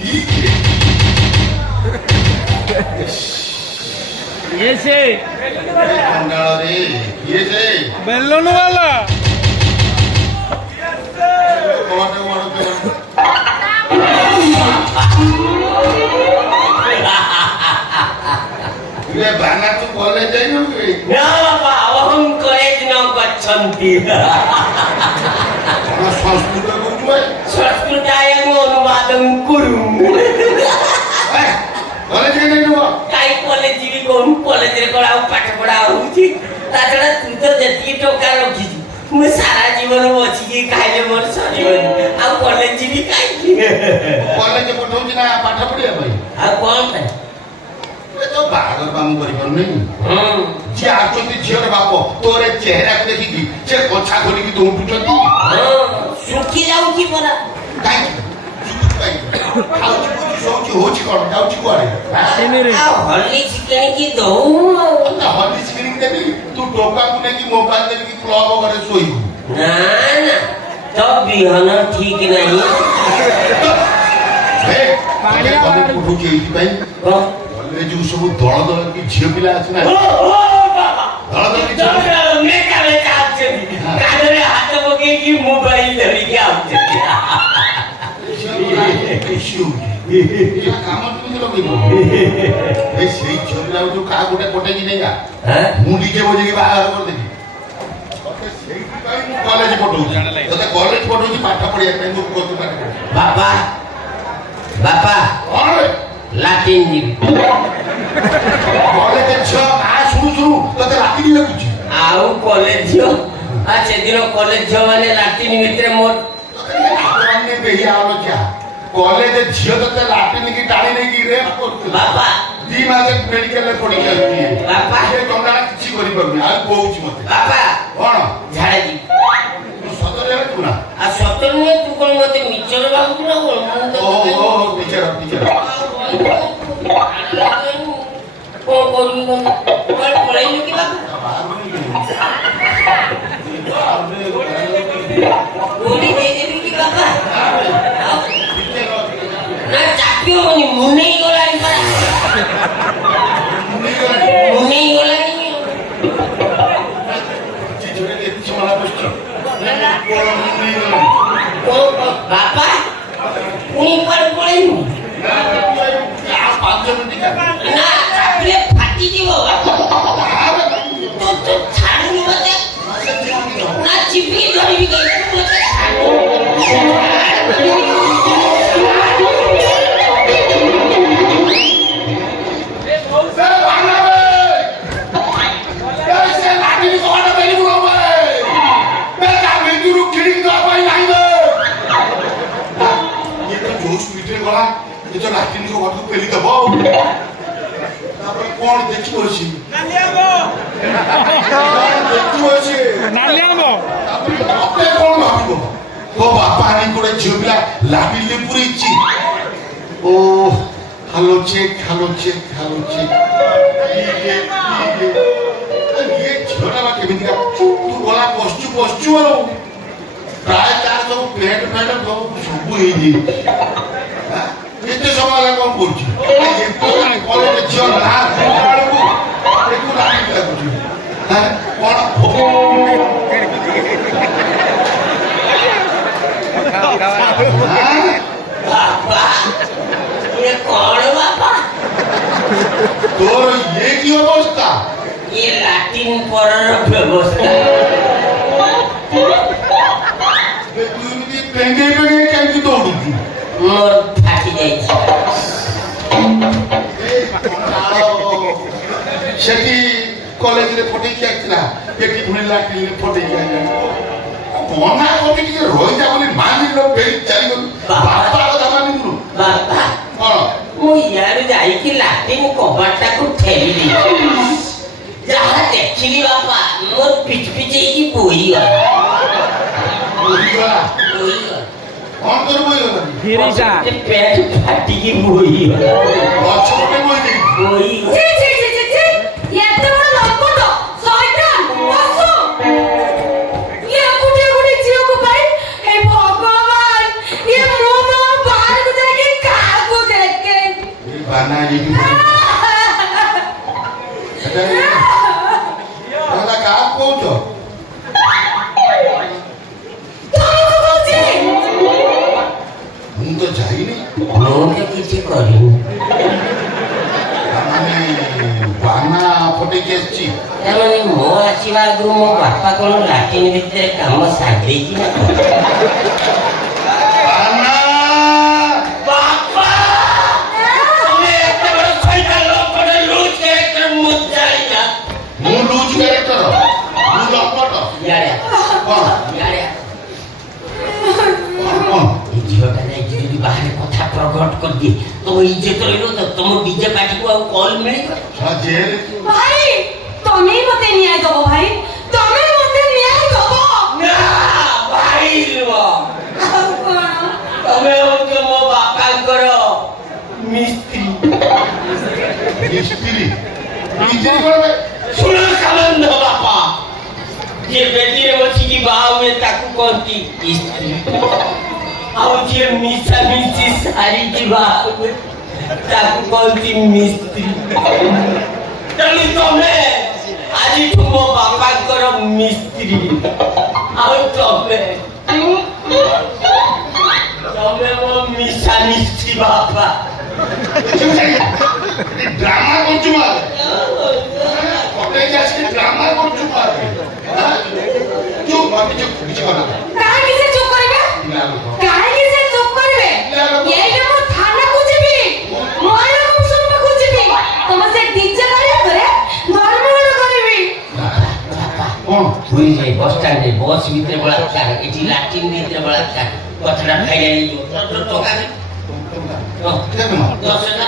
ये से बेलून वाला बाना तू कॉलेज जाई ना बाबा हम कॉलेज न गच्छन्ति संस्कृत बुझुए संस्कृतायां अनुवादं कुरु कॉलेज के नहीं नुआ काई कॉलेज जीवी कोन कॉलेज रे कोला पाठ पढा होउची ताछडा तू तो जति टोका रखी मु सारा जीवन बची के खाइले मोर सजीवन आ कॉलेज जीवी काई कॉलेज पठौची ना पाठ पढिया भाई आ कोन पे तो बागर काम करि पर नहीं जे आचोती झियर बाप तोरे चेहरा को देखि की जे कोछा खोली की दौटुचती सुखी जाउची परा काई खाउची बुझी सोची होची कोन जाउची कोरे आ हल्ली चिकन की दो हल्दी चिकन की देबी तू टोका को ने की मोबाइल देबी की क्लब करे सोई ना ना तो बिहन ठीक नहीं हे पानी कॉलेज उठुची एई भाई कॉलेज जो सब दळ दळ की झियो पिला अछि ना दळ दळ की झियो मैं काले काचे काले हाथ पके की मोबाइल धरी के आउचे काम तुम लगे ए सेई झियो जो का गोटे कोटे की नहीं आ मु डीजे बजे के बाहर कर देबी सेई भाई मु कॉलेज पढौ तो कॉलेज पढौ की पाठ पढिया पे जो को पाठ बाबा बाबा अरे लाटिन जी कॉलेज छ आ सुनु तो लाटिन लगुची आउ कॉलेज जो आ सेदिन कॉलेज जो माने लाटिन भितर मोर आपने बेहिया आलो क्या कॉलेज झियो तो लाटिन की टाणी नहीं की रेप करते बाबा दी मासे मेडिकल में पड़ी करती है बाबा ये टंगा किछि करि परबे आ कोउची मते बाबा कोन झाड़ा जी सदरे तू ना आ सतर में तू कोन मते मिचर बाबू ना बोल ओ टीचर को कोनी कोन पढ़ाई लो की बाबा गोली दे दे की बाबा ना चाकियो नि मुने गोला नि परा मुने गोला नि चिचुरे के किछि मला बसछि ओ बाबा उनी पर पड़े आ 5 मिनिट का ना आपले फाटी जीवो तो छाड़नी मते ना चिपकी धरबी गई ये तो लाटिन को वाटू पेली दबो तापर कोन देखि होछि नालियाबो देखि होछि नालियाबो तापर कोन भाबिबो तो बापा आनी कोडे झिबिला लाटिन ले पुरी छि ओ हेलो चेक ये छोटा बा केमिति का तू बोला पोस्चू वालो प्राय चार सब प्लेट सब हे जी केते समय कोन करछि ये कॉलेज छियो ना बाळकु एकु लागी लागुछि हां बाबा ये कौन बाबा तोर ये की अवस्था ये लाटिन पर व्यवस्था तू इमति पेंगे काई की दौड़ुछि मोर फाटी जाई सेठी कॉलेज रे फटे की आखला एठी पुणी लाटिन रे फटे की आइला कोना कोटी के रोई जा बोली मानी लो बेल चली गो बापा को दमानी नु बाबा हां मु यार जाई की लाटिन कबाटा को ठेली दी जहां देखिली बाबा मोर पिच की बोई बोलीवा कौन कर बोई गला गिरिजा पेट फाटी की बोई अच्छा पे बोई दे बोई ছি ছি ছি ছি ছি এত বড় লম্পট শয়তান আসো ये गुटे गुटे जीव को भाई हे भगवान ये मोमा बाहर को जाके कागो ଦାନା ଏଇଠି କାହାକୁ କହୁଛ? ମୁଁ ତ ଯାଇନି। ମୁଁ ତ କିଛି କରିନି। ମାନେ ବାନା ଫଟେଇକି ଆସିଛି। ତାମାନେ ମୋ ଆସିବା ଆଗରୁ ମୋ ବାପା କଣ ଲାଟିନ୍ ଭିତରେ କାମ ସାରିଦେଇଛି ନା କଣ? ବାନା ବାପା ତମେ ଏତେ ବଡ ଶୈତାନ ଲୋକଟେ ଲୁଜ କ୍ୟାରେକ୍ଟର ମୁଁ ଜାଣିନା। ମୁଁ ଲୁଜ କ୍ୟାରେକ୍ଟର ମୁଁ ଲପଟ ଇଆଡେ କଣ ଇଆଡେ କଣ এই ঝিওটা যাইকি যদি বাহারে কথা প্রকট করদি তো ইজ্জত রইল তো তোম ডিজে পার্টিକୁ ଆଉ କଲ୍ ମିଳିବ? ଜେଲ ଭାଇ ତମେ ମତେ ନ୍ୟାୟ ଦବ ଭାଇ, ତମେ ମତେ ନ୍ୟାୟ ଦବ। ନା ଭାଇ ନୁହଁ, ଆଉ କଣ? ତମେ ହଉଛ ମୋ ବାପାଙ୍କର ମିସ୍ତ୍ରୀ। ମିସ୍ତ୍ରୀ ମିସ୍ତ୍ରୀ କଣ? ଶୁଣ ସାମନ୍ତ ବାପା, ଯିଏ ବେଦିରେ ବସିକି ବାହା ହୁଏ ତାକୁ କହନ୍ତି ସ୍ତ୍ରୀ, ଆଉ ଯିଏ ମିଶାମିଶି ସାରିକି ବାହା ହୁଏ ତାକୁ କହନ୍ତି ମିସ୍ତ୍ରୀ। ତେଣୁ ତମେ ଆଜିଠୁ ମୋ ବାପାଙ୍କର ମିସ୍ତ୍ରୀ, ଆଉ ତମେ ମୋ ମିଶାମିଶି ବାପା। ଡ୍ରାମା କରୁଛୁ ମାରେ ପଟେଇକି ଆସିକି ଡ୍ରାମା କରୁଛୁ ମାରେ ଚୁପ୍ କିଛି କଥା କାହିଁକି ସେ ଚୁପ୍ କରିବେ? କାହିଁକି ସେ ଚୁପ୍ କରିବେ? ଏଇଟା ମୁଁ ଥାନାକୁ ଯିବି, ମହିଳା କମିଶନ ପାଖକୁ ଯିବି, ତମ ସେ ଡିଜେ ଗାଡି ଉପରେ ଧର୍ମଘଟ କରିବି। କଣ ପୁରୀ ଯାଇ ବସ୍ ଷ୍ଟାଣ୍ଡରେ ବସ୍ ଭିତରେ ବଳାତ୍କାର, ଏଠି ଲାଟ୍ରିନ୍ ଭିତରେ ବଳାତ୍କାର, କଥାଟା ଫାଇନାଲ ହେଇଯିବ। ଟଙ୍କା କେତେ ଟଙ୍କା? 10,000